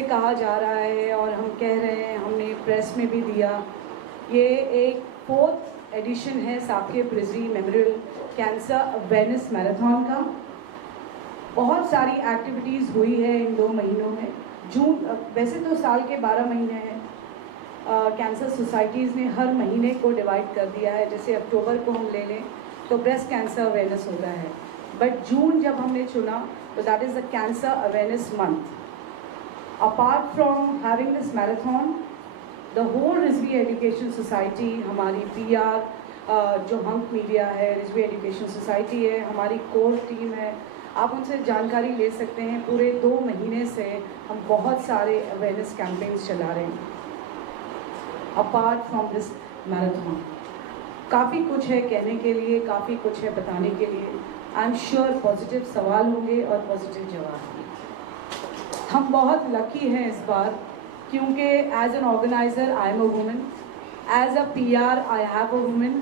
से कहा जा रहा है और हम कह रहे हैं, हमने प्रेस में भी दिया, ये एक 4th एडिशन है Saqib Rizvi memorial cancer awareness marathon का। बहुत सारी एक्टिविटीज़ हुई है इन 2 महीनों में। वैसे तो साल के 12 महीने हैं, कैंसर सोसाइटीज़ ने हर महीने को डिवाइड कर दिया है। जैसे अक्टूबर को हम ले लें तो ब्रेस्ट कैंसर अवेयरनेस होता है, बट जून जब हमने चुना तो that is the cancer awareness month. Apart from having this marathon, the whole Rizvi education society, हमारी PR जो हंक मीडिया है, रिजवी एजुकेशन सोसाइटी है, हमारी कोर टीम है, आप उनसे जानकारी ले सकते हैं। पूरे 2 महीने से हम बहुत सारे अवेयरनेस कैंपेन्स चला रहे हैं। अपार्ट फ्रॉम दिस मैराथन काफ़ी कुछ है कहने के लिए, काफ़ी कुछ है बताने के लिए। आई एम श्योर पॉजिटिव सवाल होंगे और पॉजिटिव जवाब होंगे। हम बहुत लकी हैं इस बार, क्योंकि as an organiser I am a woman, as a PR I have a woman,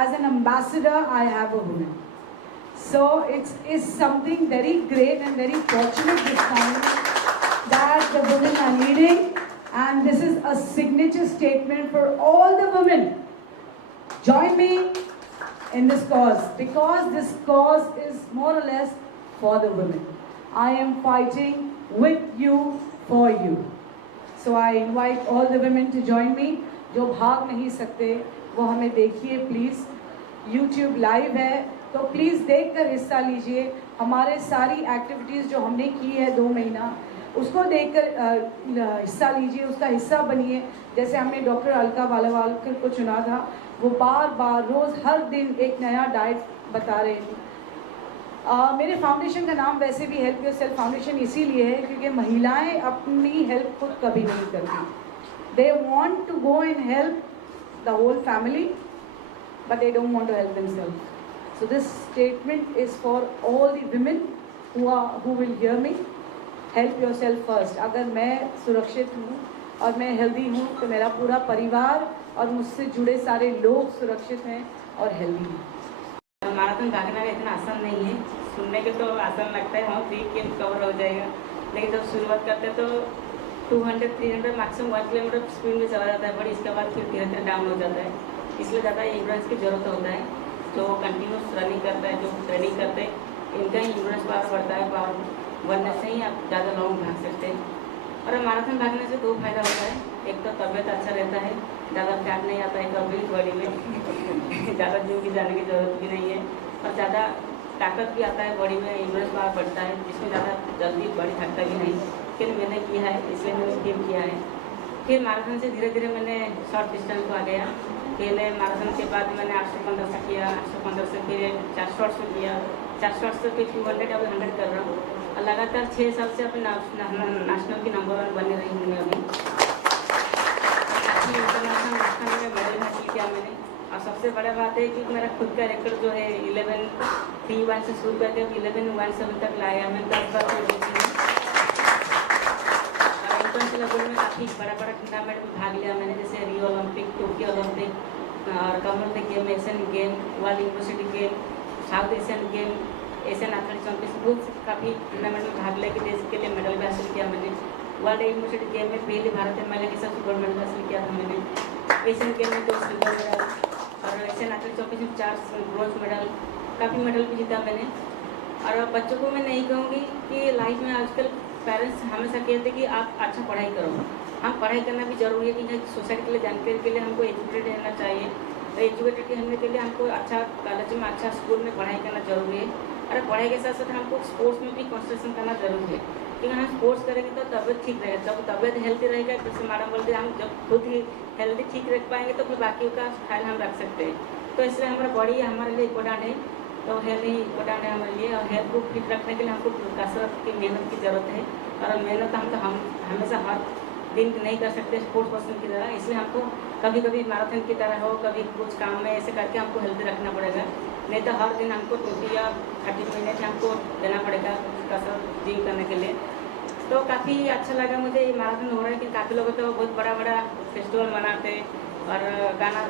as an ambassador I have a woman. So it's something very great and very fortunate this time that the women are leading, and this is a signature statement for all the women. Join me in this cause, because this cause is more or less for the women. I am fighting with you for you. So I invite all the women to join me. जो भाग नहीं सकते वो हमें देखिए please, YouTube live है तो please देखकर हिस्सा लीजिए। हमारे सारी एक्टिविटीज़ जो हमने की है 2 महीना, उसको देखकर हिस्सा लीजिए, उसका हिस्सा बनिए। जैसे हमने डॉक्टर अलका बालावालकर को चुना था, वो बार बार रोज़ हर दिन एक नया डाइट बता रहे थे। मेरे फाउंडेशन का नाम वैसे भी हेल्प योरसेल्फ फाउंडेशन इसीलिए है क्योंकि महिलाएं अपनी हेल्प खुद कभी नहीं करती। They want to go and help the whole family, but they don't want to help themselves. So this statement is for all the women who will hear me. Help yourself first. अगर मैं सुरक्षित हूँ और मैं healthy हूँ तो मेरा पूरा परिवार और मुझसे जुड़े सारे लोग सुरक्षित हैं और हेल्दी हैं। मैराथन भागना भी इतना आसान नहीं है, सुनने के तो आसान लगता है, हाँ 3 किम कवर हो जाएगा, लेकिन जब शुरुआत करते हैं तो 200-300 मैक्सिमम 1 किलोमीटर स्पीड में चला जाता है, बट इसके बाद फिर धीरे-धीरे डाउन हो जाता है। इसलिए ज़्यादा इंड्योरेंस की ज़रूरत होता है। जो कंटिन्यूस रनिंग करता है, जो ट्रेनिंग करते हैं, इनका ही इंड्योरेंस पावर बढ़ता है, पावर बढ़ने से ही आप ज़्यादा लॉन्ग भाग सकते हैं। और मैराथन भागने से 2 फायदा होता है। एक तो तबीयत अच्छा रहता है, ज़्यादा फैट नहीं आता है कभी बॉडी में ज़्यादा जिम की जाने की ज़रूरत भी नहीं है, और ज़्यादा ताकत भी आता है बॉडी में, इंड्योरेंस पावर बढ़ता है, जिसमें ज़्यादा जल्दी बॉडी थकता भी नहीं। लेकिन मैंने किया है, इसलिए मैंने जिम किया है। फिर मैराथन से धीरे धीरे मैंने शॉर्ट डिस्टेंस को आ गया। पहले मैराथन के बाद मैंने 815 से किया, 815 से फिर 400 किया, 400 से फिर 200, अभी 100 कर रहा हूँ। और लगातार 6 साल से अपने नेशनल की नंबर 1 बने रही हूँ मैं अभी। इंटरनेशनल नेशनल में मेडल हासिल किया मैंने। और सबसे बड़ा बात है कि मेरा खुद का रिकॉर्ड जो है 11:31 से शुरू करके 11:17 तक लाया मैं 10 बार। इंटरनेशनल में काफ़ी बड़ा टूर्नामेंट में भाग लिया मैंने, जैसे रियो ओलंपिक, टोक्यो ओलंपिक और Commonwealth game, Asian game, world university game, south Asian game, Asian athletics championship, काफ़ी टूर्नामेंट में भाग लेके देश के लिए मेडल भी हासिल किया मैंने। वर्ल्ड यूनिवर्सिटी गेम में पहले भारतीय महिला के साथ गोल्ड मेडल हासिल किया था मैंने। एशियन गेम में 2 सिल्वर मेडल और Asian athletics championship 4 bronze medal, काफ़ी मेडल भी जीता मैंने। और बच्चों को मैं नहीं कहूँगी कि लाइफ में आजकल पेरेंट्स हमेशा कहते हैं कि आप अच्छा पढ़ाई करो। हम पढ़ाई करना भी जरूरी है कि सोसाइटी के लिए जानकारी के लिए हमको एजुकेटेड रहना चाहिए। तो एजुकेटेड होने के लिए हमको अच्छा कॉलेज में, अच्छा स्कूल में पढ़ाई करना जरूरी है। और पढ़ाई के साथ साथ हमको स्पोर्ट्स में भी कॉन्सेंट्रेशन करना जरूरी है, क्योंकि हम स्पोर्ट्स करेंगे तो तबियत ठीक रहेगा। जब तबियत हेल्दी रहेगा, जैसे मैडम बोलते हैं, हम जब खुद ही हेल्दी ठीक रख पाएंगे तो फिर बाकी का ख्याल हम रख सकते हैं। तो इसलिए हमारा बॉडी हमारे लिए इम्पोर्टेंट है, तो हेल्थ ही इम्पोर्टेंट है हमारे लिए। और हेल्थ को फिट रखने के लिए हमको कसरत की, मेहनत की ज़रूरत है। और मेहनत हम हमेशा हर दिन नहीं कर सकते स्पोर्ट्स पर्सन की तरह, इसलिए हमको कभी कभी मैराथन की तरह हो, कभी कुछ काम में ऐसे करके हमको हेल्दी रखना पड़ेगा। नहीं तो हर दिन हमको 20 या 30 मिनट हमको देना पड़ेगा कसरत जिम करने के लिए। तो काफ़ी अच्छा लगा मुझे ये मैराथन हो रहा है कि काफ़ी लोग तो बहुत बड़ा फेस्टिवल मनाते और गाना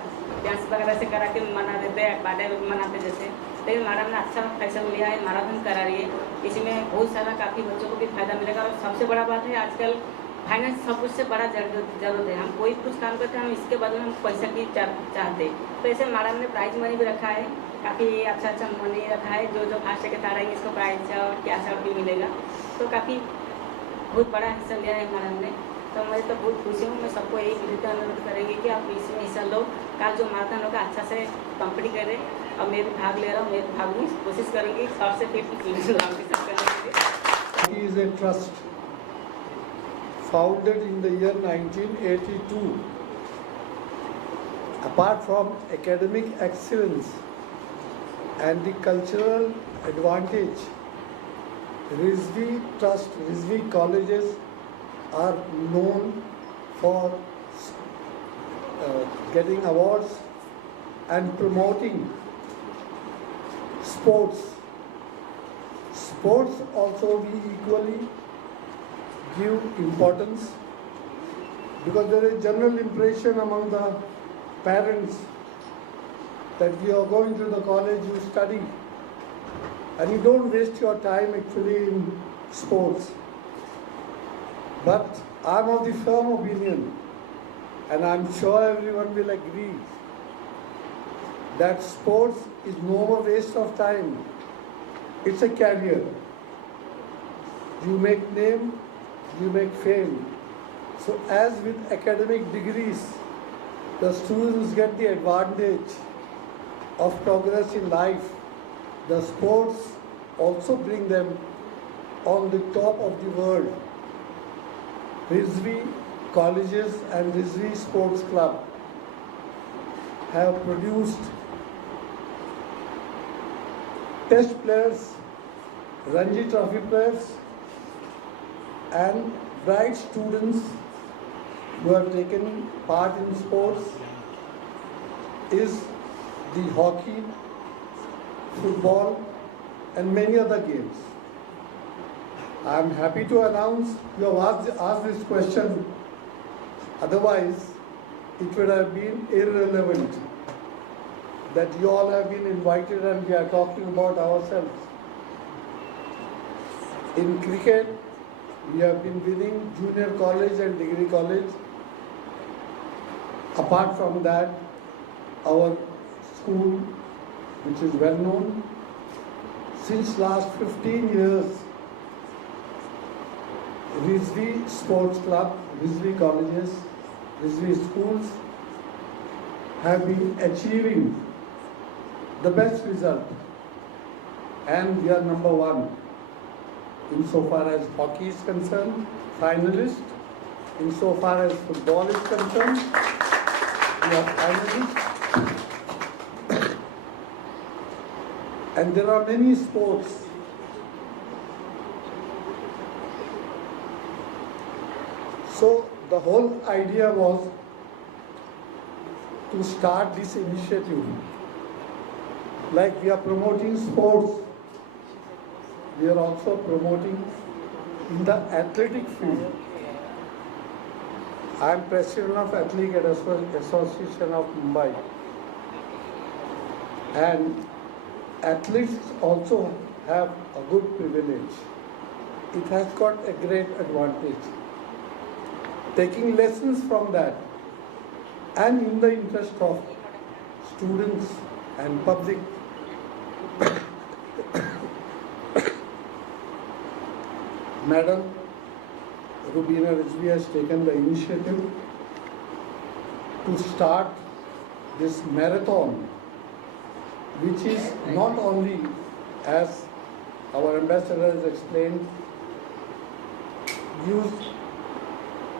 डांस वगैरह से करा के मना देते हैं, बर्थडे मनाते जैसे। लेकिन मैडम ने अच्छा फैसला लिया है, मैराथन करा रही है। इसमें बहुत सारा काफ़ी बच्चों को भी फायदा मिलेगा। और सबसे बड़ा बात है, आजकल फाइनेंस सब कुछ से बड़ा जरूरत है। हम कोई कुछ काम करते हैं, हम इसके बदले हम पैसा की चाहते। तो ऐसे मैडम ने प्राइज मनी भी रखा है, काफ़ी अच्छा मनी रखा है। जो फर्स्ट सेकंड आ रहा है इसको प्राइज और कैश आउट भी मिलेगा। तो काफ़ी बहुत बड़ा हिस्सा लिया है मैडम ने। तो मैं तो बहुत खुशी हूँ। मैं सबको यही विनती अनुरोध करेंगे कि आप इसमें हिस्सा लो। कल जो मैराथन होगा अच्छा से कंप्लीट करें। और मैं भी भाग ले रहा हूँ, मैं भी भाग लूँ, कोशिश करेंगे 100 से 50 किलोमीटर के साथ करने के लिए। He is a trust founded in the year 1982. Apart from academic excellence and the cultural advantage, Rizvi Trust, Rizvi colleges are known for getting awards and promoting sports. Sports also we equally give importance, because there is general impression among the parents that you are going to the college, you study and you don't waste your time actually in sports. But I am of the firm opinion, and I am sure everyone will agree, that sports is no more waste of time. It's a career. You make name, you make fame. So as with academic degrees, the students get the advantage of progress in life, the sports also bring them on the top of the world. Rizvi colleges and Rizvi Sports Club have produced test players, Ranji Trophy players, and bright students who have taken part in sports is the hockey, football, and many other games. I am happy to announce, you have asked this question, otherwise it would have been irrelevant that you all have been invited and we are talking about ourselves. In cricket, we have been winning junior college and degree college. Apart from that, our school, which is well known, since last 15 years, Rizvi Sports Club, Rizvi colleges, Rizvi schools have been achieving the best result, and we are number one insofar as hockey is concerned, finalist. Insofar as football is concerned, we are finalists. And there are many sports. So the whole idea was to start this initiative. Like we are promoting sports, we are also promoting in the athletic field. I am president of Athletic Association of Mumbai, and athletes also have a good privilege. It has got a great advantage. Taking lessons from that, and in the interest of students and public, Madam Rubina Rizvi has taken the initiative to start this marathon, which is not only, as our ambassador has explained, gives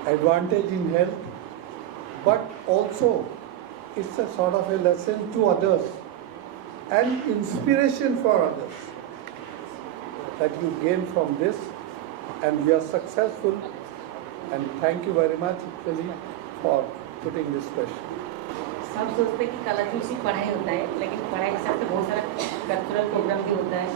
advantage in health, but also it's a sort of a lesson to others and inspiration for others that you gain from this, and we are successful, and thank you very much actually for putting this question. सब सोचते हैं कि college में सिर्फ पढ़ाई होता है, लेकिन पढ़ाई के साथ बहुत सारा कल्चरल प्रोग्राम भी होता है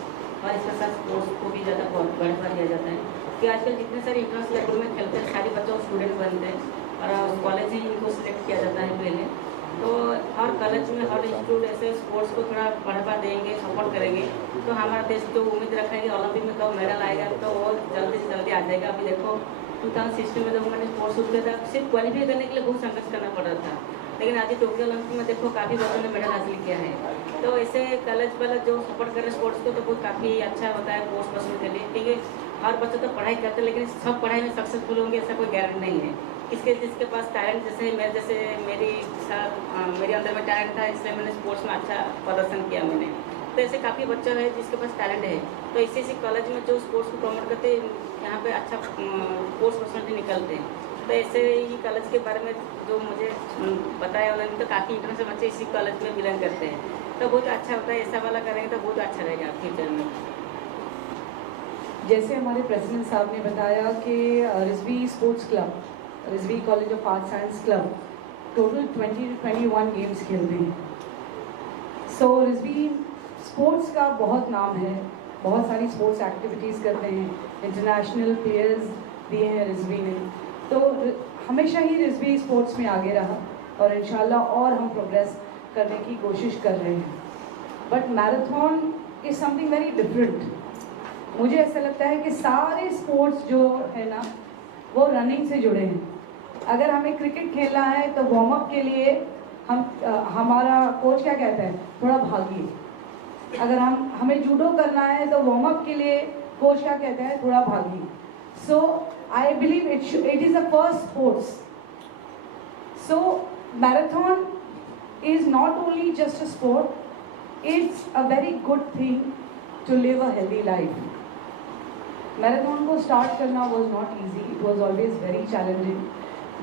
और इसके साथ स्पोर्ट्स को भी ज़्यादा बढ़ावा दिया जाता है कि आजकल जितने सारे इंटरनेशनल लेवल में खेलते हैं सारे बच्चों स्टूडेंट बनते हैं और कॉलेज ही इनको सिलेक्ट किया जाता है पहले। तो हर कॉलेज में हर इंस्टीट्यूट ऐसे स्पोर्ट्स को थोड़ा बढ़ावा देंगे, सपोर्ट करेंगे, तो हमारा देश जो उम्मीद रखा है कि ओलंपिक में कब मेडल आएगा तो वो जल्दी से जल्दी आ जाएगा। अभी देखो 2016 में जब मैंने स्पोर्ट्स शुरू किया था, सिर्फ क्वालिफाई करने के लिए बहुत संघर्ष करना पड़ रहा था, लेकिन आज टोक्यो ओलंपिक में देखो काफ़ी बच्चों ने मेडल हासिल किया है। तो ऐसे कॉलेज वाला जो सपोर्ट कर रहे हैं स्पोर्ट्स को तो बहुत काफ़ी अच्छा होता है स्पोर्ट्स पर्सन के लिए, क्योंकि हर बच्चा तो पढ़ाई करते हैं, लेकिन सब पढ़ाई में सक्सेसफुल होंगे ऐसा कोई गारंटी नहीं है। जिसके पास टैलेंट, जैसे मेरे अंदर में टैलेंट था, इसलिए मैंने स्पोर्ट्स में अच्छा प्रदर्शन किया मैंने। तो ऐसे काफ़ी बच्चा है जिसके पास टैलेंट है, तो इसी कॉलेज में जो स्पोर्ट्स को प्रमोट करते हैं, यहाँ पे अच्छा स्पोर्ट्स पर्सनलिटी निकलते हैं। तो ऐसे ही कॉलेज के बारे में जो मुझे बताया उन्होंने, तो काफ़ी इंटरनेशनल बच्चे इसी कॉलेज में बिलोंग करते हैं, तो बहुत अच्छा होता है। ऐसा वाला करेंगे तो बहुत अच्छा रहेगा फ्यूचर में। जैसे हमारे प्रेसिडेंट साहब ने बताया कि Rizvi sports club, Rizvi college of art science club total 20-21 games खेलते हैं। सो रिजवी स्पोर्ट्स का बहुत नाम है, बहुत सारी स्पोर्ट्स एक्टिविटीज़ करते हैं, इंटरनेशनल प्लेयर्स दिए हैं रिजवी ने, तो हमेशा ही रिजवी स्पोर्ट्स में आगे रहा और इंशाल्लाह और हम प्रोग्रेस करने की कोशिश कर रहे हैं। But marathon is something very different. मुझे ऐसा लगता है कि सारे स्पोर्ट्स जो है ना वो रनिंग से जुड़े हैं। अगर हमें क्रिकेट खेलना है तो वार्म अप के लिए हमारा कोच क्या कहता है, थोड़ा भागिए। अगर हमें जूडो करना है तो वार्म अप के लिए कोच क्या कहता है, थोड़ा भागिए। So I believe it is a first sports. So marathon is not only just a sport, it's a very good thing to live a healthy life. Marathon को स्टार्ट करना was not easy, it was always very challenging.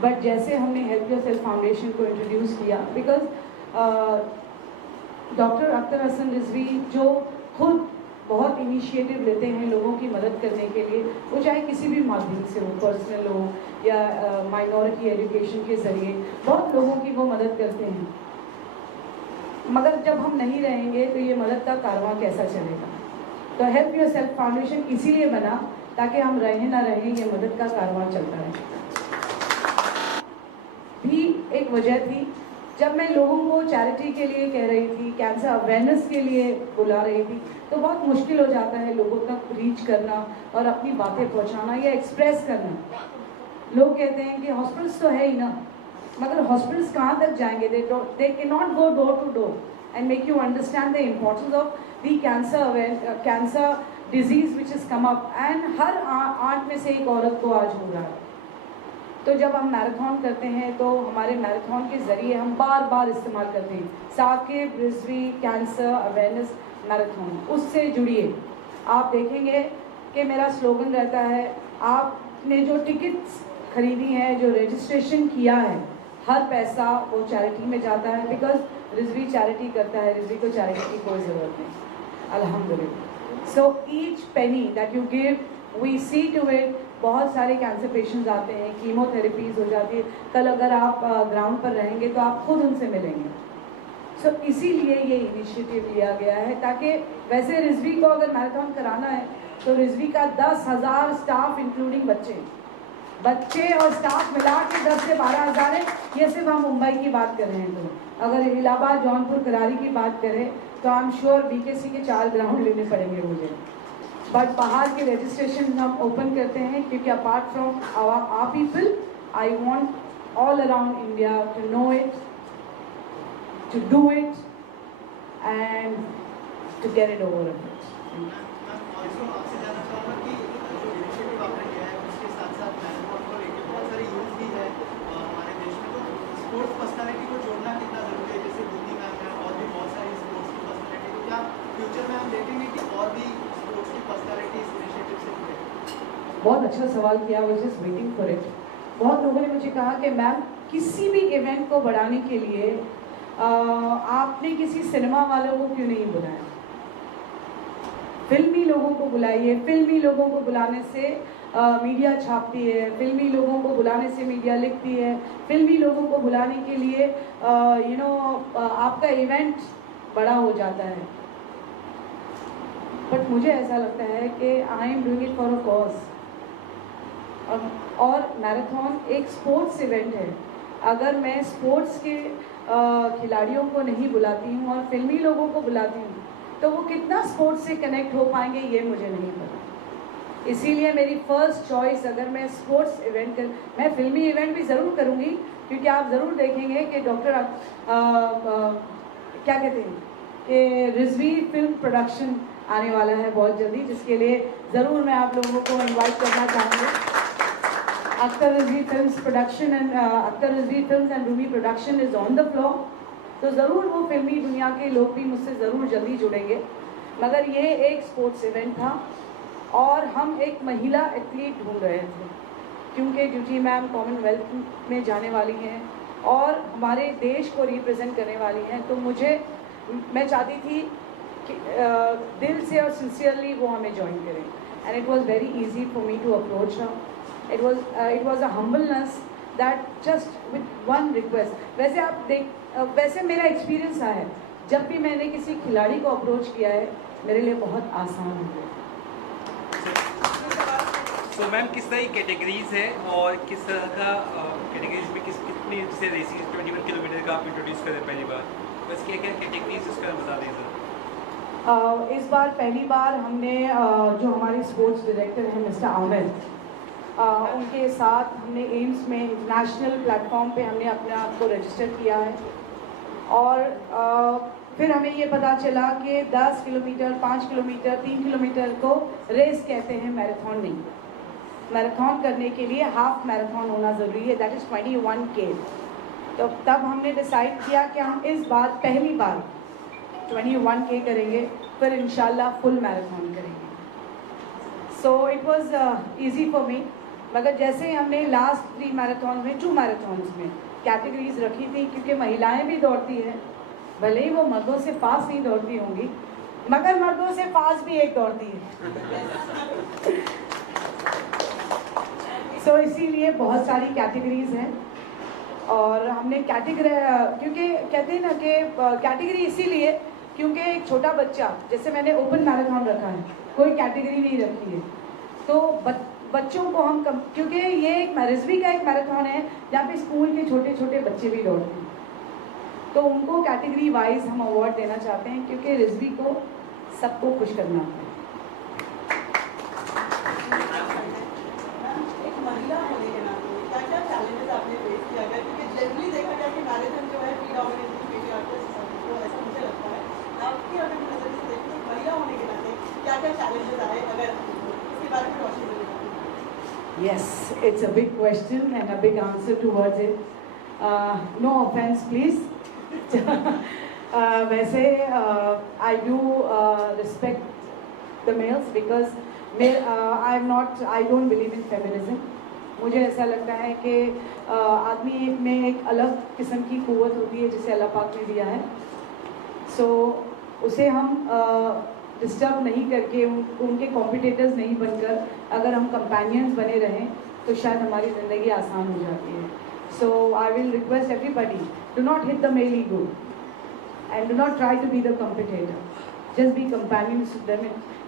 But जैसे हमने help yourself foundation को introduce किया, because doctor Akhtar Hasan Rizvi जो खुद बहुत initiative लेते हैं लोगों की मदद करने के लिए, वो चाहे किसी भी माध्यम से हो, पर्सनल हो या माइनॉरिटी एजुकेशन के ज़रिए, बहुत लोगों की वो मदद करते हैं। मगर जब हम नहीं रहेंगे तो ये मदद का कारवां कैसा चलेगा। तो हेल्प योरसेल्फ फाउंडेशन इसीलिए बना ताकि हम रहें ना रहें, ये मदद का कारवां चलता रहे। भी एक वजह थी जब मैं लोगों को चैरिटी के लिए कह रही थी, कैंसर अवेयरनेस के लिए बुला रही थी, तो बहुत मुश्किल हो जाता है लोगों तक रीच करना और अपनी बातें पहुंचाना या एक्सप्रेस करना। लोग कहते हैं कि हॉस्पिटल्स तो है ही ना, मगर हॉस्पिटल्स कहाँ तक जाएंगे? They can not go door to door and make you understand the importance of the cancer disease which is come up, and हर 8 में से एक औरत को आज हो रहा है। तो जब हम मैराथन करते हैं तो हमारे मैराथन के ज़रिए हम बार बार इस्तेमाल करते हैं Saqib Rizvi cancer awareness marathon, उससे जुड़िए। आप देखेंगे कि मेरा स्लोगन रहता है, आपने जो टिकट्स खरीदी हैं, जो रजिस्ट्रेशन किया है, हर पैसा वो चैरिटी में जाता है, बिकॉज रिजवी चैरिटी करता है, रिजवी को चैरिटी की कोई ज़रूरत नहीं, अल्हम्दुलिल्लाह। So each penny that you give we see to it. बहुत सारे कैंसर पेशेंट्स आते हैं, कीमोथेरेपीज हो जाती है, कल अगर आप ग्राउंड पर रहेंगे तो आप खुद उनसे मिलेंगे। सो इसीलिए ये इनिशिएटिव लिया गया है, ताकि वैसे रिजवी को अगर मैराथन कराना है तो रिजवी का 10,000 स्टाफ इंक्लूडिंग बच्चे और स्टाफ मिला के 10 से 12,000 है। ये सिर्फ हम मुंबई की बात कर रहे हैं। तो अगर इलाहाबाद, जौनपुर, करारी की बात करें तो आई एम श्योर BKC के 4 ग्राउंड लेने पड़ेंगे मुझे। बट बाहर के रजिस्ट्रेशन हम ओपन करते हैं, क्योंकि apart from our people, I want all around India to know it, to do it and to get it over. Sports personality को जोड़ना कितना जरूरी है, जैसे धोनी मैम है और भी बहुत सारी स्पोर्ट्स की पर्सनालिटी, तो क्या फ्यूचर में हम देखेंगे कि और भी स्पोर्ट्स की पर्सनालिटी इस इनिशिएटिव से जुड़े? बहुत अच्छा सवाल किया, I was just waiting for it. बहुत लोगों ने मुझे कहा कि मैम किसी भी इवेंट को बढ़ाने के लिए आपने किसी सिनेमा वालों को क्यों नहीं बुलाया? फिल्मी लोगों को बुलाइए। फिल्मी लोगों को बुलाने से मीडिया छापती है, फिल्मी लोगों को बुलाने से मीडिया लिखती है, फिल्मी लोगों को बुलाने के लिए आपका इवेंट बड़ा हो जाता है। बट मुझे ऐसा लगता है कि I am doing it for a cause. और मैराथन एक स्पोर्ट्स इवेंट है। अगर मैं स्पोर्ट्स के खिलाड़ियों को नहीं बुलाती हूँ और फिल्मी लोगों को बुलाती हूँ तो वो कितना स्पोर्ट्स से कनेक्ट हो पाएंगे ये मुझे नहीं पता। इसीलिए मेरी फर्स्ट चॉइस, अगर मैं स्पोर्ट्स इवेंट कर, मैं फिल्मी इवेंट भी ज़रूर करूँगी, क्योंकि आप ज़रूर देखेंगे कि डॉक्टर क्या कहते हैं कि रिजवी फिल्म प्रोडक्शन आने वाला है बहुत जल्दी, जिसके लिए ज़रूर मैं आप लोगों को इनवाइट करना चाहूँगी। Akhtar Rizvi films production and Akhtar Rizvi films and Rumi production is on the floor, तो ज़रूर वो फिल्मी दुनिया के लोग भी मुझसे ज़रूर जल्दी जुड़ेंगे। मगर ये एक स्पोर्ट्स इवेंट था और हम एक महिला एथलीट ढूंढ रहे थे, क्योंकि ड्यूटी मैम कॉमनवेल्थ में जाने वाली हैं और हमारे देश को रिप्रेजेंट करने वाली हैं, तो मैं चाहती थी कि दिल से और सिंसियरली वो हमें ज्वाइन करें। And it was very easy for me to approach her. It was a humbleness that just with one request. वैसे मेरा एक्सपीरियंस रहा है, जब भी मैंने किसी खिलाड़ी को अप्रोच किया है मेरे लिए बहुत आसान हो गया। तो मैम किस तरह की कैटेगरीज है और किस तरह का कैटेगरीज में कितनी जैसे रेसिंग 21 किलोमीटर का आप इंट्रोड्यूस करें पहली बार, बस क्या क्या कैटेगरीज उसका बता दें सर। इस बार पहली बार हमने जो हमारे स्पोर्ट्स डायरेक्टर हैं मिस्टर आमिर, उनके साथ हमने एम्स में इंटरनेशनल प्लेटफॉर्म पे हमने अपने आप को रजिस्टर किया है। और फिर हमें ये पता चला कि 10 किलोमीटर, 5 किलोमीटर, 3 किलोमीटर को रेस कहते हैं, मैराथन नहीं। मैराथन करने के लिए हाफ मैराथन होना ज़रूरी है, दैट इज़ 21K। तो तब हमने डिसाइड किया कि हम इस बार पहली बार 21K करेंगे, फिर इंशाल्लाह फुल मैराथन करेंगे। So it was easy for me. मगर जैसे ही हमने लास्ट 3 मैराथन में, 2 मैराथन्स में कैटेगरीज रखी थी, क्योंकि महिलाएं भी दौड़ती हैं, भले ही वो मर्दों से फास्ट नहीं दौड़ती होंगी, मगर मर्दों से फास्ट भी एक दौड़ती है। सो इसीलिए बहुत सारी कैटेगरीज हैं और हमने कैटेगरी, क्योंकि कहते हैं ना कि कैटेगरी इसीलिए क्योंकि एक छोटा बच्चा, जैसे मैंने ओपन मैराथन रखा है, कोई कैटेगरी नहीं रखी है, तो बच्चों को हम क्योंकि ये एक रिजवी का एक मैराथन है जहाँ पे स्कूल के छोटे छोटे बच्चे भी दौड़ते हैं, तो उनको कैटेगरी वाइज हम अवार्ड देना चाहते हैं, क्योंकि रिजवी को सबको खुश करना है। एक महिला होने के नाते क्या-क्या चैलेंजेस आपने फेस किया है? क्योंकि जनरली देखा गया कि मैराथन जो है प्रीडोमिनेटली फीमेल आर्टिस्ट, तो ऐसा मुझे लगता है। आपकी अगर नजर से देखें तो महिला होने के नाते क्या-क्या चैलेंजेस आए, अगर इसके बारे में रोशनी देना। Yes, it's a big question and a big answer towards it. No offense, please. वैसे I do respect the males because I don't believe in feminism. मुझे ऐसा लगता है कि आदमी में एक अलग किस्म की क़ुव्वत होती है जिसे अल्लाह पाक ने दिया है, सो उसे हम डिस्टर्ब नहीं करके, उनके कॉम्पिटिटर्स नहीं बनकर अगर हम कंपेनियंस बने रहें तो शायद हमारी ज़िंदगी आसान हो जाती है। So I will request everybody, do not hit the male ego and do not try to be the competitor, just be companions to them.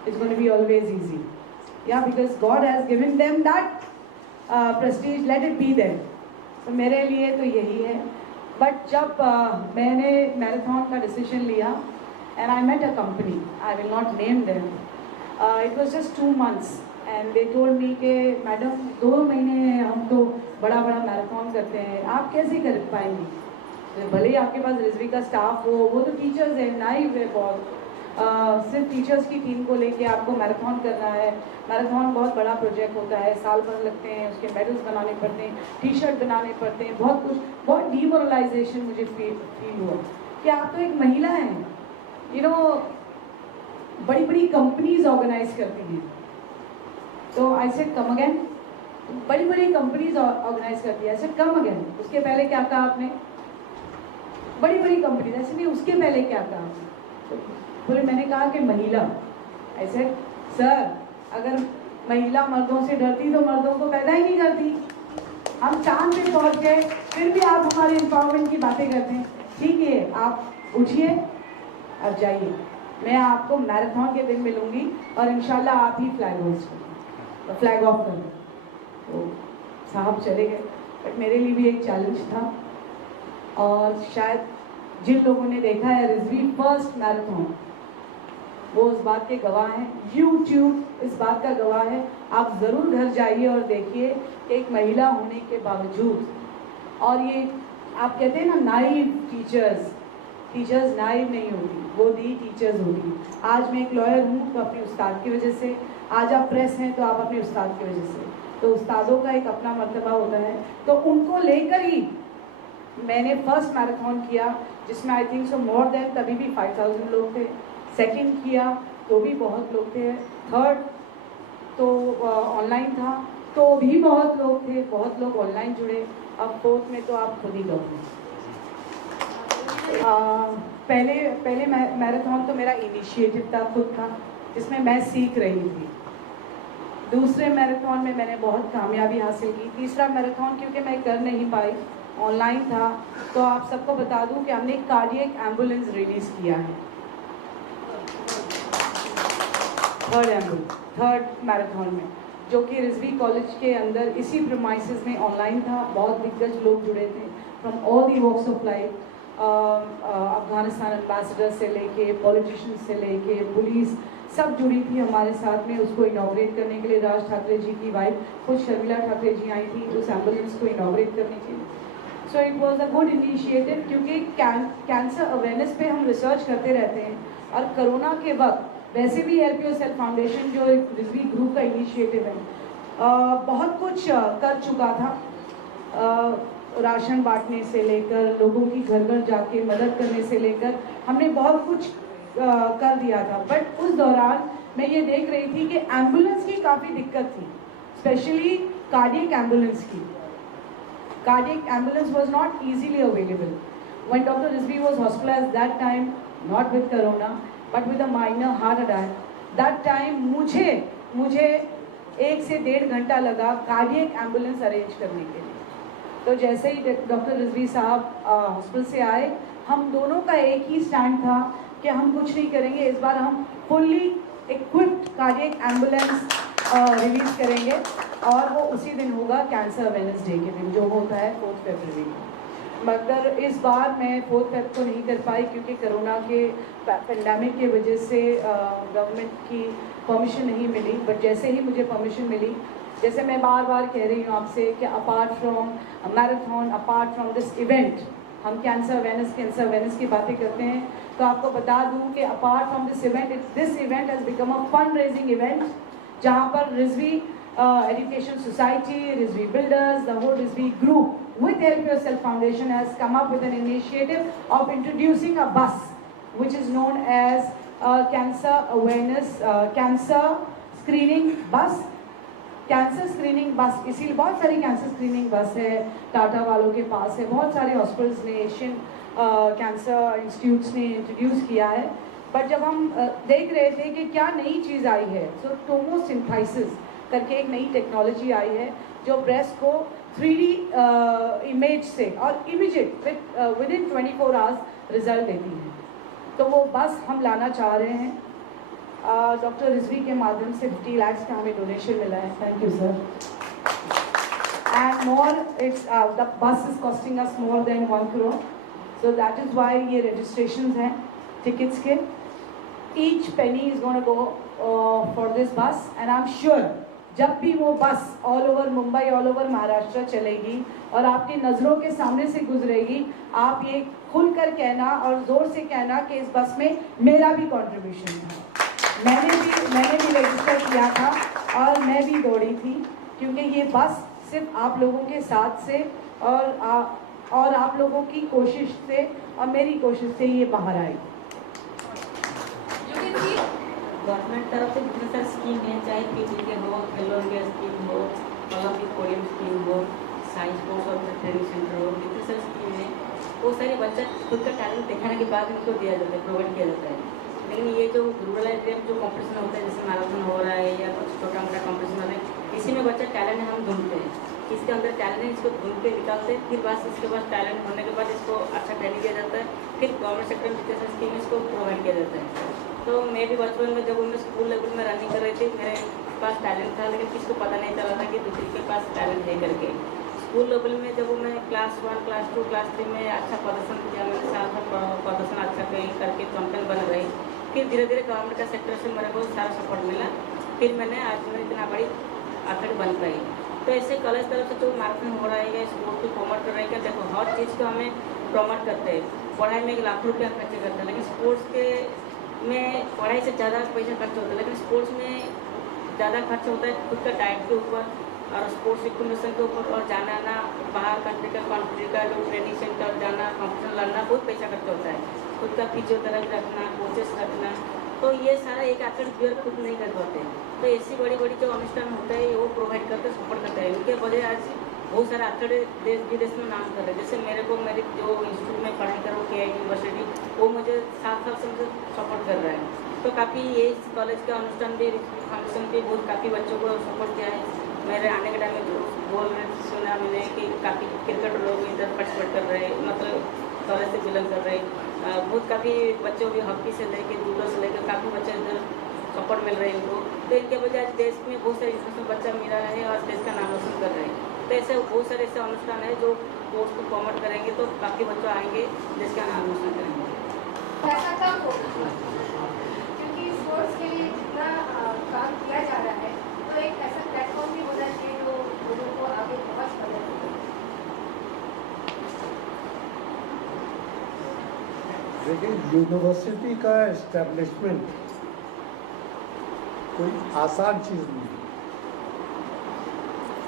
It's going to be always easy, yeah, because God has given them that prestige, let it be there. So मेरे लिए तो यही है। But जब मैंने marathon का decision लिया and I met a company, I will not name them, it was just 2 months and they told me कि मैडम 2 महीने हम तो बड़ा बड़ा मैराथन करते हैं, आप कैसे कर पाएंगी? भले ही आपके पास रिजवी का स्टाफ हो, वो तो टीचर्स है, नाइव है बहुत, सिर्फ टीचर्स की टीम को लेके आपको मैराथन करना है। मैराथन बहुत बड़ा प्रोजेक्ट होता है, साल भर लगते हैं, उसके मेडल्स बनाने पड़ते हैं, टी शर्ट बनाने पड़ते हैं, बहुत कुछ, बहुत डीमोरलाइजेशन मुझे फील हुआ कि आप तो एक महिला हैं, यू नो, बड़ी बड़ी कंपनीज ऑर्गेनाइज करती हैं, तो आई सेड कम अगेन, बड़ी बड़ी कंपनीज ऑर्गेनाइज करती है, आई सेड कम अगेन। उसके पहले क्या कहा आपने? बड़ी बड़ी कंपनी, ऐसे नहीं, उसके पहले क्या कहा? बोले, मैंने कहा कि महिला। ऐसे सर, अगर महिला मर्दों से डरती तो मर्दों को पैदा ही नहीं करती। हम चांद पे पहुंच गए, फिर भी आप हमारे एम्पावरमेंट की बातें करते हैं। ठीक है, आप उठिए, अब जाइए, मैं आपको मैराथन के दिन मिलूंगी और इंशाल्लाह आप ही फ्लैग होस्ट करें, फ्लैग ऑफ करें। तो साहब चले गए, बट मेरे लिए भी एक चैलेंज था। और शायद जिन लोगों ने देखा है रिजवी फर्स्ट मैराथन, वो उस बात के गवाह हैं, YouTube इस बात का गवाह है। आप ज़रूर घर जाइए और देखिए कि एक महिला होने के बावजूद, और ये आप कहते हैं ना नाइव टीचर्स नाइव नहीं होती, वो दी टीचर्स होती। आज मैं एक लॉयर हूँ तो अपने उस्ताद की वजह से, आज आप प्रेस हैं तो आप अपने उस्ताद की वजह से। तो उस्तादों का एक अपना मर्तबा होता है, तो उनको लेकर ही मैंने फर्स्ट मैराथन किया जिसमें I think so more than तभी भी 5000 लोग थे। सेकंड किया तो भी बहुत लोग थे। थर्ड तो ऑनलाइन था तो भी बहुत लोग थे, बहुत लोग ऑनलाइन जुड़े। अब फोर्थ में तो आप खुद ही लोग। पहले मैराथन तो मेरा इनिशिएटिव था, खुद था, जिसमें मैं सीख रही थी। दूसरे मैराथन में मैंने बहुत कामयाबी हासिल की। तीसरा मैराथन क्योंकि मैं कर नहीं पाई, ऑनलाइन था, तो आप सबको बता दूं कि हमने कार्डियक एम्बुलेंस रिलीज़ किया है। थर्ड मैराथन में, जो कि रिजवी कॉलेज के अंदर इसी प्रीमाइसेस में ऑनलाइन था। बहुत दिग्गज लोग जुड़े थे from all the walks of life. Afghanistan ambassador से लेके पॉलिटिशियन से लेके पुलिस सब जुड़ी थी हमारे साथ में। उसको इनॉग्रेट करने के लिए राज ठाकरे जी की वाइफ खुद शर्मिला ठाकरे जी आई थी उस एम्बुलेंस को इनॉग्रेट करने के लिए। So it was a good initiative, क्योंकि कैंसर अवेयरनेस पे हम रिसर्च करते रहते हैं, और कोरोना के वक्त वैसे भी हेल्प योरसेल्फ फाउंडेशन जो एक रिजवी ग्रुप का इनिशिएटिव है, बहुत कुछ कर चुका था। राशन बांटने से लेकर लोगों की घर घर जाके मदद करने से लेकर हमने बहुत कुछ कर दिया था। बट उस दौरान मैं ये देख रही थी कि एम्बुलेंस की काफ़ी दिक्कत थी, स्पेशली कार्डियक एम्बुलेंस की। Cardiac ambulance was not easily available. When Dr. Rizvi was hospitalized that time, not with corona, but with a minor heart attack, that time मुझे 1 से 1.5 घंटा लगा कार्डियक एम्बुलेंस अरेंज करने के लिए। तो जैसे ही डॉक्टर रिजवी साहब हॉस्पिटल से आए, हम दोनों का एक ही स्टैंड था कि हम कुछ नहीं करेंगे, इस बार हम fully equipped cardiac ambulance release करेंगे, और वो उसी दिन होगा कैंसर अवेयरनेस डे के दिन, जो होता है 4 फरवरी को। मगर इस बार मैं 4 फरवरी को नहीं कर पाई क्योंकि कोरोना के पेंडेमिक की वजह से गवर्नमेंट की परमिशन नहीं मिली। बट जैसे ही मुझे परमिशन मिली, जैसे मैं बार बार कह रही हूँ आपसे कि apart from marathon, apart from this event, हम कैंसर अवेयरनेस की बातें करते हैं, तो आपको बता दूँ कि apart from this event has become a fund raising event, जहाँ पर Rizvi education society, Rizvi builders, the whole Rizvi group with Help Yourself Foundation has come up with an initiative of introducing a bus which is known as cancer awareness, cancer screening bus। Cancer screening बस, इसीलिए बहुत सारी cancer screening बस है, टाटा वालों के पास है, बहुत सारे हॉस्पिटल्स ने, एशियन कैंसर इंस्टीट्यूट्स ने इंट्रोड्यूस किया है। बट जब हम देख रहे थे कि क्या नई चीज़ आई है, सो टोमोसिंथेसिस करके एक नई टेक्नोलॉजी आई है जो ब्रेस्ट को 3D इमेज से और immediate with in 24 hours result देती है। तो वो बस हम लाना चाह रहे हैं। डॉक्टर रिजवी के माध्यम से 50 लाख का हमें डोनेशन मिला है। Thank you sir. And more it's the bus is costing us more than 1 crore, so that is why ये रजिस्ट्रेशन हैं टिकट्स के। Each Penney is gonna go for this बस, एंड आई एम श्योर जब भी वो बस all over Mumbai, all over Maharashtra चलेगी और आपकी नज़रों के सामने से गुजरेगी, आप ये खुलकर कहना और ज़ोर से कहना कि इस बस में मेरा भी कंट्रीब्यूशन है। मैंने भी रजिस्टर किया था और मैं भी दौड़ी थी, क्योंकि ये बस सिर्फ आप लोगों के साथ से और आप लोगों की कोशिश से और मेरी कोशिश से ये बाहर आई। गवर्नमेंट तरफ से जितने सारे स्कीम है, चाहे पीटी के हो, खेलो इंडिया स्कीम हो, ओलंपिक पोडियम स्कीम हो, साइंस कोर्स और ट्रेनिंग सेंटर हो, जितने सारे स्कीम है वो सारे बच्चा खुद का टैलेंट दिखाने के बाद इनको दिया जाता है, प्रोवाइड किया जाता है। लेकिन ये जो रूरल एरिया में जो कॉम्पिटिशन होता है, जैसे मैराथन हो रहा है या कुछ छोटा मोटा कॉम्पिटिशन हो रहा है, इसी में बच्चा टैलेंट हम ढूंढते हैं, इसके अंदर टैलेंट है, इसको ढूंढ के निकालते हैं। फिर बस इसके बाद टैलेंट होने के बाद इसको अच्छा ट्रेनिंग दिया जाता है, फिर गवर्नमेंट सेक्टर में जितने स्कीम है इसको प्रोवाइड किया जाता है। तो मैं भी बचपन में जब मैं स्कूल लेवल में रनिंग कर रही थी, मेरे पास टैलेंट था, लेकिन किसी को पता नहीं चला था कि दूसरे के पास टैलेंट है करके। स्कूल लेवल में जब मैं क्लास 1, क्लास 2, क्लास 3 में अच्छा प्रदर्शन किया, मैंने साल भर प्रदर्शन अच्छा करके चैंपियन बन गई। फिर धीरे धीरे गवर्नमेंट का सेक्टर से मेरे को सारा सपोर्ट मिला, फिर मैंने आज मैं इतना बड़ी एथलीट बन पाई। तो ऐसे कॉलेज तरफ से जो मैराथन हो रहा है, स्पोर्ट को प्रमोट कर रहे हैं, देखो हर चीज़ को हमें प्रमोट करते हैं। पढ़ाई में लाखों रुपया खर्च करते हैं, लेकिन स्पोर्ट्स के में पढ़ाई से ज़्यादा पैसा खर्च होता है, लेकिन स्पोर्ट्स में ज़्यादा खर्च होता है खुद का डाइट के ऊपर और स्पोर्ट्स इक्विपमेंट के ऊपर, और जाना आना बाहर कंट्री का जो ट्रेनिंग सेंटर जाना, कॉम्पिटिशन लड़ना, बहुत पैसा खर्च होता है। खुद का फिजियोथेरेपी रखना, कोचेस रखना, तो ये सारा एक एथलीट बियर खुद नहीं कर पाते। तो ऐसी बड़ी बड़ी जो अनुष्ठान होते हैं वो प्रोवाइड करते, सपोर्ट करते हैं। इनके वजह आज बहुत सारे एथलीट देश विदेश में नाम कर रहे हैं। जैसे मेरे को मेरी जो इंस्टीट्यूट में पढ़ाई कर रहा हूँ KIT यूनिवर्सिटी, वो मुझे 7 साल से मुझे सपोर्ट कर रहा है। तो काफ़ी ये कॉलेज का अनुष्ठान भी, फाउंडेशन भी बहुत काफ़ी बच्चों को सपोर्ट किया है। मेरे आने के टाइम में जो बोल रहे सुना मैंने कि काफ़ी क्रिकेट लोग इधर पार्टिसिपेट कर रहे हैं, मतलब कॉलेज से बिलोंग कर रहे हैं। बहुत काफ़ी बच्चों की हॉकी से लेकर जूडो से लेकर काफ़ी बच्चे इधर सपोर्ट मिल रहे हैं इनको। तो इनके वजह आज देश में बहुत सारे इंटरनेशनल बच्चा मिला है और देश का नाम रोशन कर रहे हैं। तो ऐसे बहुत सारे ऐसे अनुष्ठान है जो स्पोर्ट्स को प्रमोट करेंगे तो काफ़ी बच्चे आएंगे, देश का नाम रोशन करेंगे। ऐसा कब होगा, क्योंकि स्पोर्ट्स के लिए जितना काम किया जा रहा है, तो एक ऐसा प्लेटफॉर्म भी होना चाहिए जो लोगों को आगे बहुत मदद करे। देखिए, यूनिवर्सिटी का एस्टेब्लिशमेंट कोई आसान चीज़ नहीं है,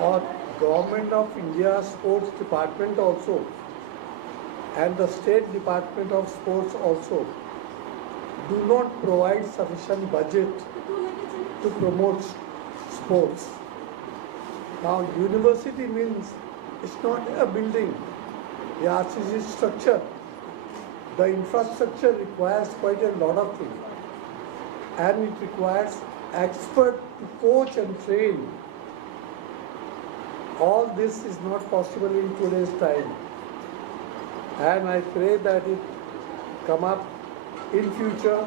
और government of India sports department also and the State Department of Sports also do not provide sufficient budget to promote sports. Now, university means it's not a building, the RCC structure. The infrastructure requires quite a lot of things, and it requires expert to coach and train. All this is not possible in today's time. And I pray that it come up in future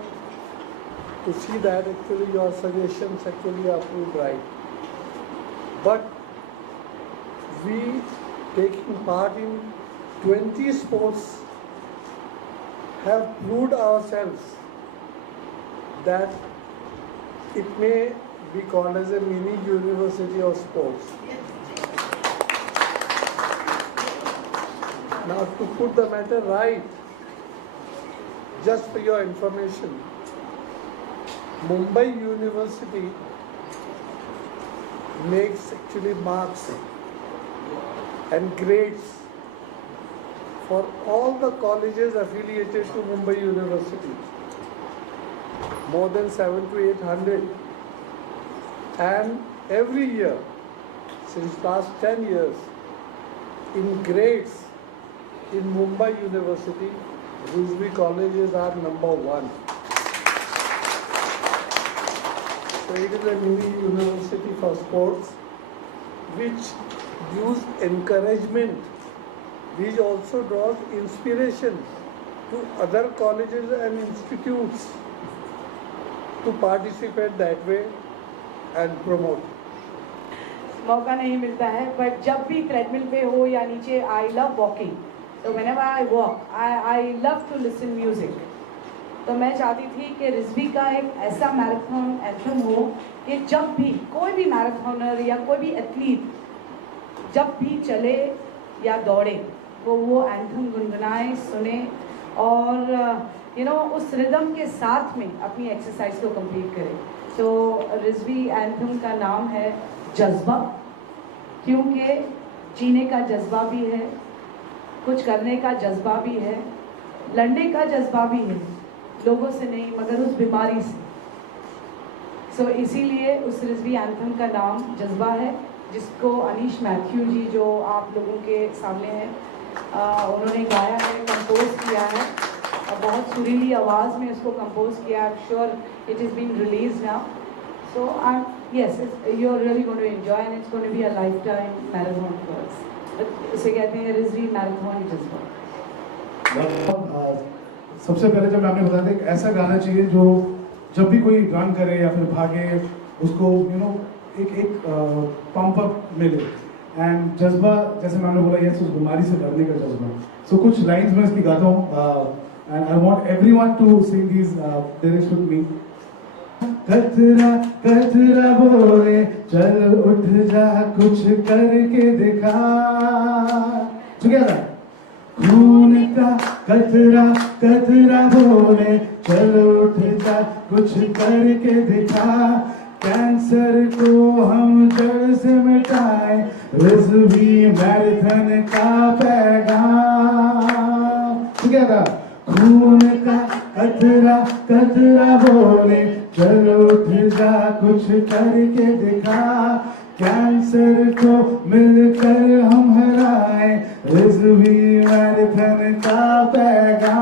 to see that actually your suggestions actually are proved right. But we taking part in 20 sports have proved ourselves that it may be called as a mini university of sports. Now, to put the matter right, just for your information, Mumbai University makes actually marks and grades for all the colleges affiliated to Mumbai University, more than 700 to 800, and every year since last 10 years in grades in Mumbai University, Risvi colleges are #1. So it is a mini university for sports which gives encouragement, which also draws inspiration to other colleges and institutes to participate that way and promote. मौका नहीं मिलता है, but जब भी treadmill पे हो या नीचे, आई लव वॉकिंग। तो whenever I walk, I love to listen music. तो मैं चाहती थी कि रिजवी का एक ऐसा मैराथन एंथम हो कि जब भी कोई भी मैराथनर या कोई भी एथलीट जब भी चले या दौड़े तो वो एंथम गुनगुनाए, सुने और उस रिदम के साथ में अपनी एक्सरसाइज को कंप्लीट करे। तो रिजवी एंथम का नाम है जज्बा, क्योंकि जीने का जज्बा भी है, कुछ करने का जज्बा भी है, लड़ने का जज्बा भी है, लोगों से नहीं मगर उस बीमारी से। सो इसीलिए उस रिजवी एंथम का नाम जज्बा है, जिसको अनीश मैथ्यू जी जो आप लोगों के सामने हैं, उन्होंने गाया है, कंपोज किया है, और बहुत सुरीली आवाज़ में उसको कंपोज किया। I am sure it is been release now. So yes, you're really going to enjoy, and it's going to be a lifetime marathon for us. इसे कहते हैं रिजवी मैराथन जज्बा। सबसे पहले जब आपने बताया था कि ऐसा गाना चाहिए जो जब भी कोई रन करे या फिर भागे उसको एक पंप अप मिले, एंड जज्बा जैसे मैंने बोला, यस, उस बीमारी से लड़ने का जज्बा। सो कुछ लाइंस में इसकी गाता हूँ। and I want everyone to sing these lyrics with me. कतरा कतरा बोले चल उठ जा कुछ करके दिखा, together. खून का कतरा कतरा बोले चल उठ जा कुछ करके दिखा, कैंसर को हम जड़ से मिटाए, रिजवी मैराथन का पैगाम, together. खून का कतरा कतरा बोले चल उठ जा कुछ करके दिखा, कैंसर को मिलकर हम हराए, रिजवी मैराथन का पैगाम।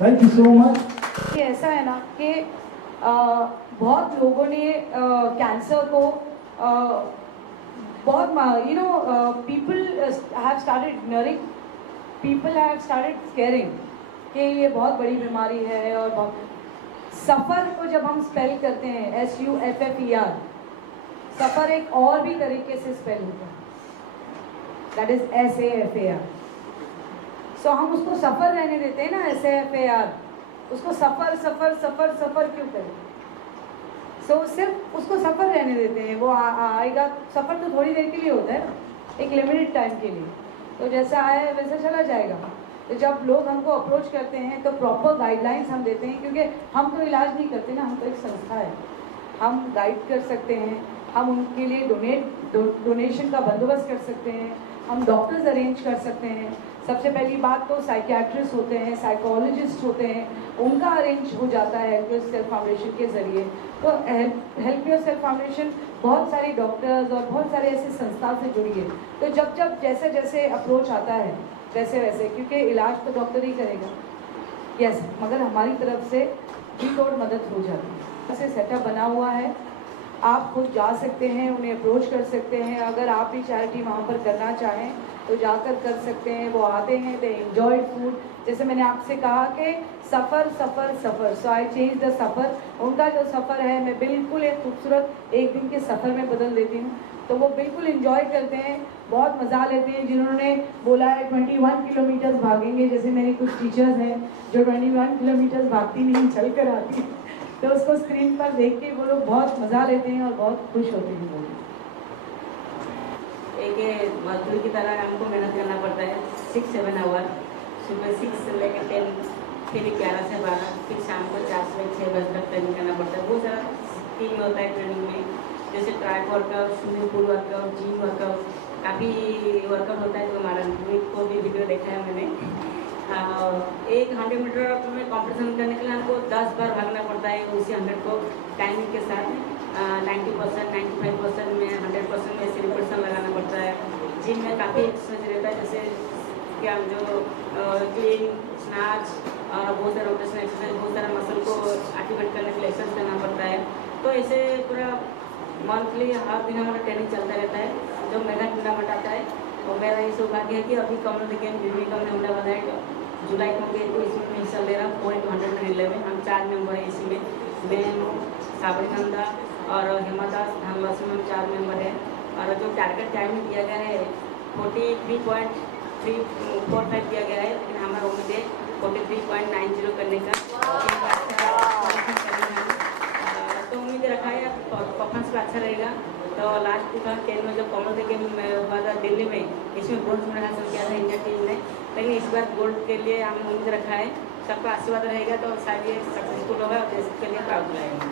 Thank you so much. ये ऐसा है ना कि बहुत लोगों ने कैंसर को बहुत people have started ignoring, people have started squaring कि ये बहुत बड़ी बीमारी है। और सफ़र को जब हम स्पेल करते हैं SUFFER, सफ़र एक और भी तरीके से स्पेल होता है, दैट इज SAFAR। सो हम उसको सफ़र रहने देते हैं ना, SAFAR, उसको सफ़र सफ़र सफ़र सफ़र क्यों करें? सो सिर्फ उसको सफ़र रहने देते हैं, वो आएगा। सफ़र तो थोड़ी देर के लिए होता है ना, एक लिमिटेड टाइम के लिए, तो जैसा आया वैसा चला जाएगा। तो जब लोग हमको अप्रोच करते हैं तो प्रॉपर गाइडलाइंस हम देते हैं, क्योंकि हम तो इलाज नहीं करते ना, हम तो एक संस्था है। हम गाइड कर सकते हैं, हम उनके लिए डोनेशन का बंदोबस्त कर सकते हैं, हम डॉक्टर्स अरेंज कर सकते हैं। सबसे पहली बात तो साइकियाट्रिस्ट होते हैं, साइकोलॉजिस्ट होते हैं, उनका अरेंज हो जाता है हेल्प योरसेल्फ फाउंडेशन के ज़रिए। तो हेल्प योरसेल्फ फाउंडेशन बहुत सारी डॉक्टर्स और बहुत सारे ऐसे संस्था से जुड़ी है। तो जब जब जैसे जैसे अप्रोच आता है वैसे वैसे, क्योंकि इलाज तो डॉक्टर ही करेगा, यस, मगर हमारी तरफ से भी थोड़ी मदद हो जाती है। ऐसे सेटअप बना हुआ है, आप खुद जा सकते हैं, उन्हें अप्रोच कर सकते हैं। अगर आप भी चैरिटी वहाँ पर करना चाहें तो जाकर कर सकते हैं। वो आते हैं, दे एंजॉय फूड। जैसे मैंने आपसे कहा कि सफ़र सफ़र सफ़र, सो आई चेंज द सफ़र। उनका जो सफ़र है मैं बिल्कुल एक खूबसूरत एक दिन के सफ़र में बदल देती हूँ। तो वो बिल्कुल एंजॉय करते हैं, बहुत मज़ा लेते हैं। जिन्होंने बोला है 21 किलोमीटर्स भागेंगे, जैसे मेरी कुछ टीचर्स हैं जो 21 किलोमीटर्स भागती नहीं, चल कर आती, तो उसको स्क्रीन पर देख के वो लोग बहुत मज़ा लेते हैं और बहुत खुश होते हैं। वो एक मजदूर की तरह हमको मेहनत करना पड़ता है 6-7 आवर, सुबह 6 से लेकर 10, फिर 11 से 12, फिर शाम को 4 से 6 बजे तक ट्रेनिंग करना पड़ता है। बहुत सारा टीम होता है ट्रेनिंग में, जैसे track workout, swimming pool workout, gym workout, काफ़ी वर्कआउट होता है। तो हमारा को भी वीडियो देखा है मैंने। एक 100 मीटर में कॉम्पिटिशन करने के लिए हमको 10 बार भागना पड़ता है, उसी 100 को टाइमिंग के साथ 90%, 95% में, 100% में सेलिब्रेशन लगाना पड़ता है। जिम में काफ़ी एक्सरसाइज रहता है, जैसे क्या जो क्लीन, स्नैच और बहुत सारे रोटेशन एक्सरसाइज, बहुत सारा मसल को एक्टिवेट करने के लिए एक्सरसाइज करना पड़ता है। तो ऐसे पूरा मंथली हर दिन हमारा ट्रेनिंग चलता रहता है। जो मेगा टूर्नामेंट आता है और मेरा ये सौभाग्य है कि अभी कम्युनिटी गेम यूनिकॉम ने हमने बनाया जुलाई 28 को, इसमें मैं हिस्सा ले रहा हूँ। पॉइंट 111 हम 4 मेंबर हैं इसमें, मैं साबरी नंदा और हेमा दास धानवासी में 4 मेंबर हैं। और जो टारगेट टाइम दिया गया है 43.345 दिया गया है, लेकिन हमारा उम्मीद है 43.90 करने का। तो उम्मीद रखा है परफॉर्मेंस भी अच्छा रहेगा। तो लास्ट 2010 में जब कॉमनवेल्थ गेम हुआ था दिल्ली में, इसमें ब्रोंज मेडल हासिल किया था इंडिया टीम ने, लेकिन इस बार गोल्ड के लिए हमने उम्मीद रखा है। सबका आशीर्वाद रहेगा तो शायद ये सक्सेसफुल होगा और देश के लिए प्राउड लाएगा।